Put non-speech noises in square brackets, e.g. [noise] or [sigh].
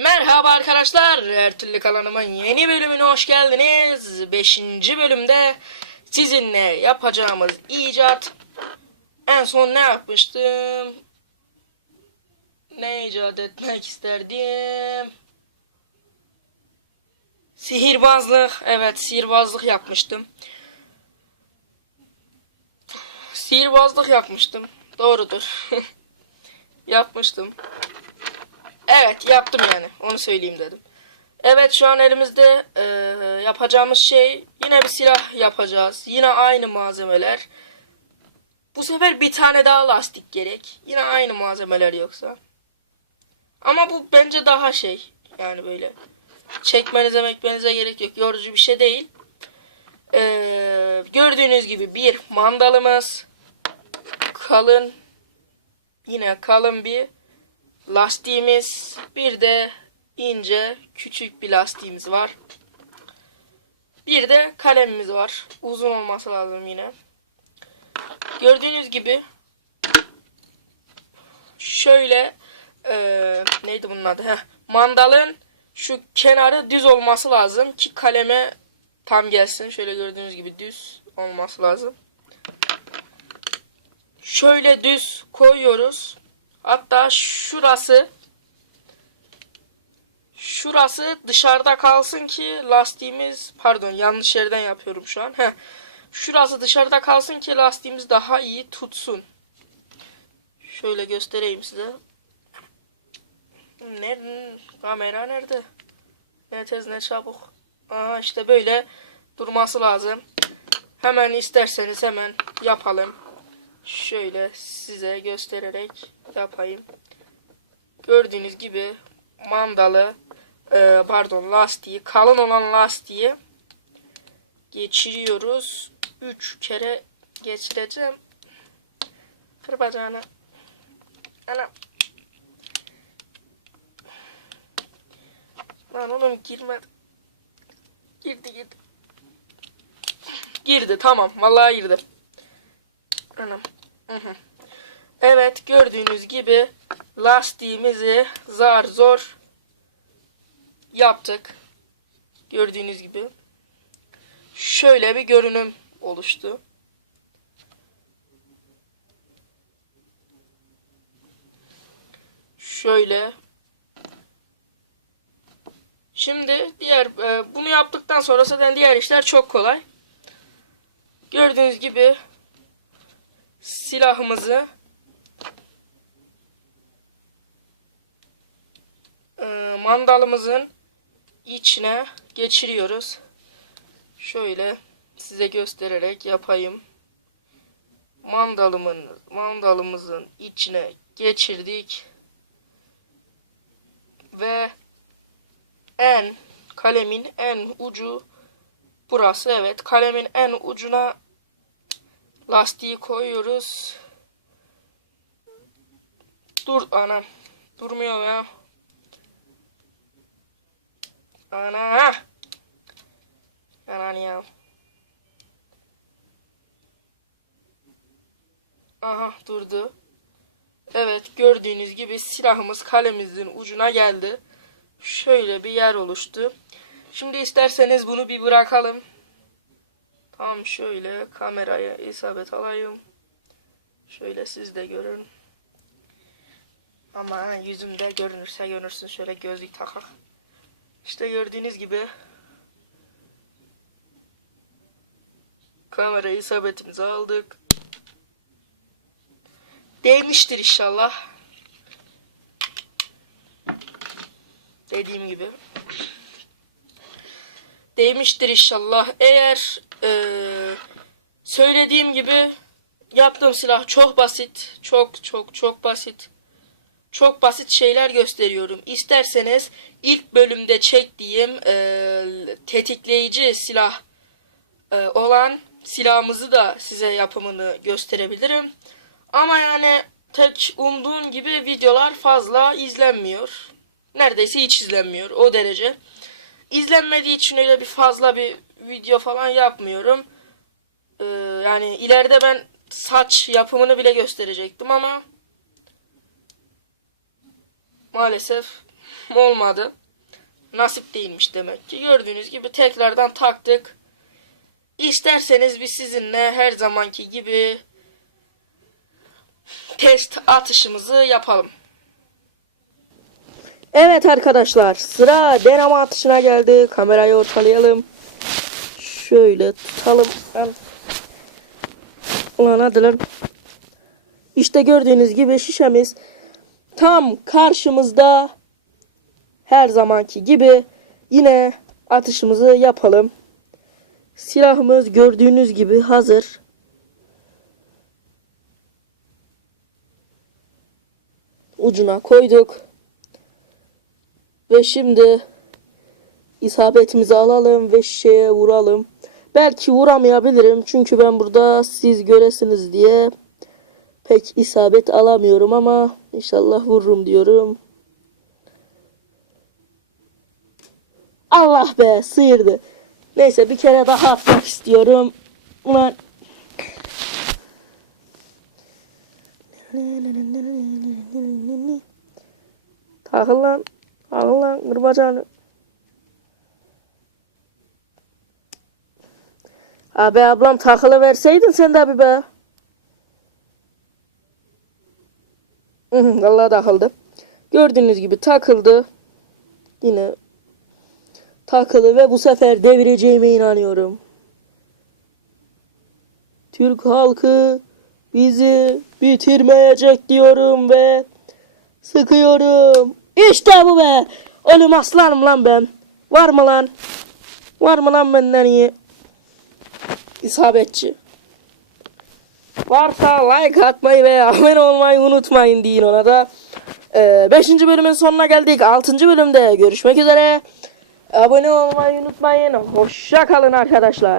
Merhaba arkadaşlar, her türlü kanalımın yeni bölümüne hoş geldiniz. 5. bölümde sizinle yapacağımız icat en son ne yapmıştım? Ne icat etmek isterdim? Sihirbazlık, evet sihirbazlık yapmıştım. Sihirbazlık yapmıştım, doğrudur. [laughs] yapmıştım. Evet yaptım yani. Onu söyleyeyim dedim. Evet şu an elimizde e, yapacağımız şey yine bir silah yapacağız. Yine aynı malzemeler. Bu sefer bir tane daha lastik gerek. Yine aynı malzemeler yoksa. Ama bu bence daha şey. Yani böyle çekmenize mekmenize gerek yok. Yorucu bir şey değil. E, gördüğünüz gibi bir mandalımız. Kalın. Yine kalın bir lastiğimiz bir de ince küçük bir lastiğimiz var. Bir de kalemimiz var. Uzun olması lazım yine. Gördüğünüz gibi şöyle e, neydi bunun adı? Heh, mandalın şu kenarı düz olması lazım ki kaleme tam gelsin. Şöyle gördüğünüz gibi düz olması lazım. Şöyle düz koyuyoruz. Hatta şurası şurası dışarıda kalsın ki lastiğimiz pardon yanlış yerden yapıyorum şu an. Heh. Şurası dışarıda kalsın ki lastiğimiz daha iyi tutsun. Şöyle göstereyim size. Nerede? Kamera nerede? Ne tez ne çabuk. Aa işte böyle durması lazım. Hemen isterseniz hemen yapalım. Şöyle size göstererek yapayım. Gördüğünüz gibi mandalı e, pardon lastiği kalın olan lastiği geçiriyoruz. 3 kere geçireceğim. Kır bacağını. Ana. Lan oğlum girmedi. Girdi girdi. Girdi tamam. Vallahi girdi. Hı. Evet gördüğünüz gibi lastiğimizi zar zor yaptık. Gördüğünüz gibi. Şöyle bir görünüm oluştu. Şöyle. Şimdi diğer e, bunu yaptıktan sonra zaten diğer işler çok kolay. Gördüğünüz gibi silahımızı e, mandalımızın içine geçiriyoruz. Şöyle size göstererek yapayım. Mandalımın mandalımızın içine geçirdik. Ve en kalemin en ucu burası evet kalemin en ucuna Lastiği koyuyoruz. Dur anam. Durmuyor ya. Ana. Anan ya. Aha durdu. Evet gördüğünüz gibi silahımız kalemimizin ucuna geldi. Şöyle bir yer oluştu. Şimdi isterseniz bunu bir bırakalım. Tam şöyle kameraya isabet alayım. Şöyle siz de görün. Ama yüzümde görünürse görünsün. Şöyle gözlük takak. İşte gördüğünüz gibi kamera isabetimizi aldık. Değmiştir inşallah. Dediğim gibi değmiştir inşallah. Eğer e, söylediğim gibi yaptığım silah çok basit. Çok çok çok basit. Çok basit şeyler gösteriyorum. İsterseniz ilk bölümde çektiğim e, tetikleyici silah e, olan silahımızı da size yapımını gösterebilirim. Ama yani tek umduğum gibi videolar fazla izlenmiyor. Neredeyse hiç izlenmiyor o derece izlenmediği için öyle bir fazla bir video falan yapmıyorum. Ee, yani ileride ben saç yapımını bile gösterecektim ama maalesef olmadı. Nasip değilmiş demek ki. Gördüğünüz gibi tekrardan taktık. İsterseniz biz sizinle her zamanki gibi test atışımızı yapalım. Evet arkadaşlar sıra deneme atışına geldi. Kamerayı ortalayalım. Şöyle tutalım. Ben... Ulan hadi. İşte gördüğünüz gibi şişemiz tam karşımızda her zamanki gibi yine atışımızı yapalım. Silahımız gördüğünüz gibi hazır. Ucuna koyduk. Ve şimdi isabetimizi alalım ve şişeye vuralım. Belki vuramayabilirim çünkü ben burada siz göresiniz diye pek isabet alamıyorum ama inşallah vururum diyorum. Allah be sıyırdı. Neyse bir kere daha atmak istiyorum. Ulan. Takıl lan. Takıl. Abi ablam takılı verseydin sen de bir be. [laughs] Vallahi takıldı. Gördüğünüz gibi takıldı. Yine takılı ve bu sefer devireceğime inanıyorum. Türk halkı bizi bitirmeyecek diyorum ve sıkıyorum. İşte bu be. Oğlum aslanım lan ben. Var mı lan? Var mı lan benden iyi? İsabetçi. Varsa like atmayı ve abone olmayı unutmayın deyin ona da. 5. bölümün sonuna geldik. 6. bölümde görüşmek üzere. Abone olmayı unutmayın. Hoşça kalın arkadaşlar.